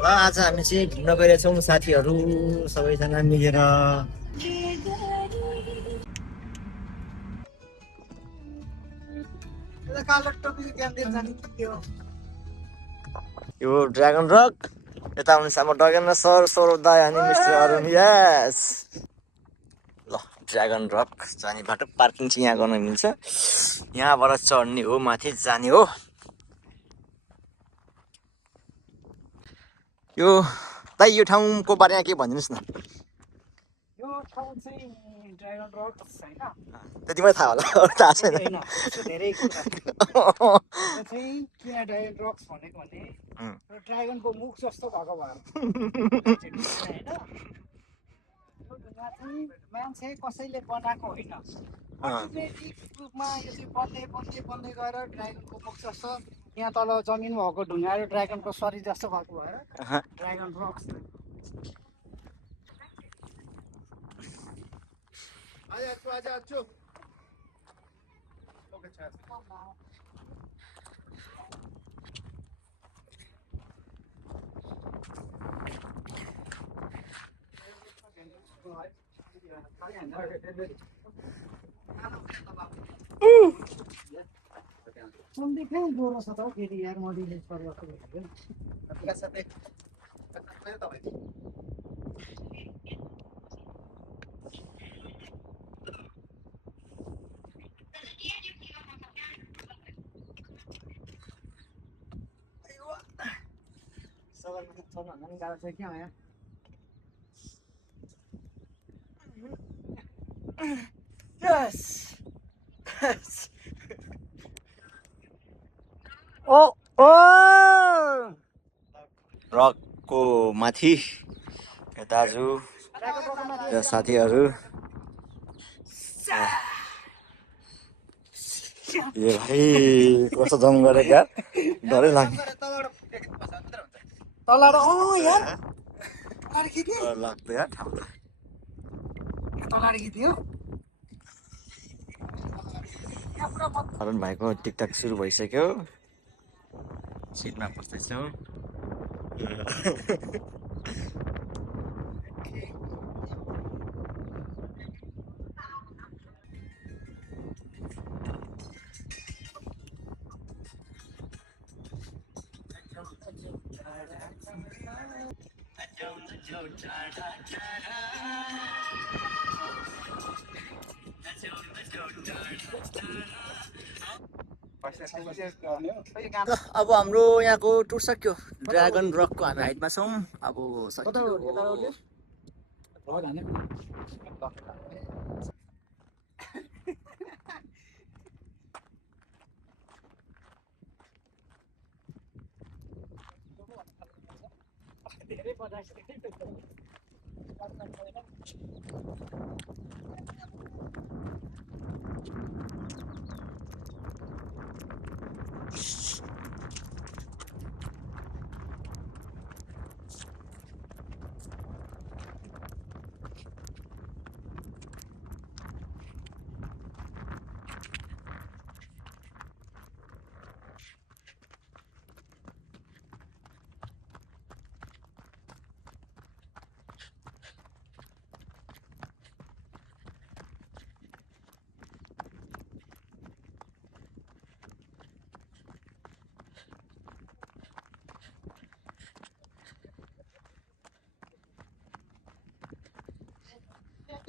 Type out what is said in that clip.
आज हामी चाहिँ घुम्न गइरहेछौँ साथीहरू सबैजना मिलेर। यो ड्रागन रक यता हुनुहुन्छ हाम्रो डगेन्द्र सर, सौरभ दाई अनि मिस्टर अरुण। यस ल, ड्रागन रक जाने बाटो पार्किङ चाहिँ यहाँ गर्न मिल्छ। यहाँबाट चढ्ने हो, माथि जाने हो। यो दाइ यो ठाउँको बारेमा के भनिदिनुहोस् न। यो ठाउँ चाहिँ ड्रागन रक्स होइन, त्यति मात्रै थाहा होला, अरू थाहा छैन। होइन यसो धेरै कुरा छ। यो चाहिँ किन ड्रागन रक्स भनेको भने यो ड्रागनको मुख जस्तो भएको भएर होइन। यो ढुङ्गा चाहिँ मान्छे कसैले बनाएको होइन, अटोमेटिक रूपमा यो चाहिँ बन्दै बन्दै बन्दै गएर ड्रागनको मुख जस्तो यहाँ तल जमिनमा भएको ढुङ्गाहरू ड्रागनको शरीर जस्तो भएको भएर ड्रागन रक्स। देखै ज्वरो छ त हौ फेरि यार, मडिले सर्वको भेट्यो। सबैभन्दा सबभन्दा गाह्रो चाहिँ के हो यहाँ? Yes. Yes. Oh, oh. रकको माथि दाजु साथीहरू। ए भाइ कस्तो जम गरेका, डरै लाग्ने। तलबाट यार तलबाट खिच्ने, डर लाग्यो यार ठाउँ। तलबाट खिच्ने हो। अरुण भाइको टिकटक सुरु भइसक्यो, सिटमा बस्दैछौँ। अब हाम्रो यहाँको टुर सक्यो, ड्रागन रकको हामी हाइटमा छौँ। अब धेरै बजाइसक्यो।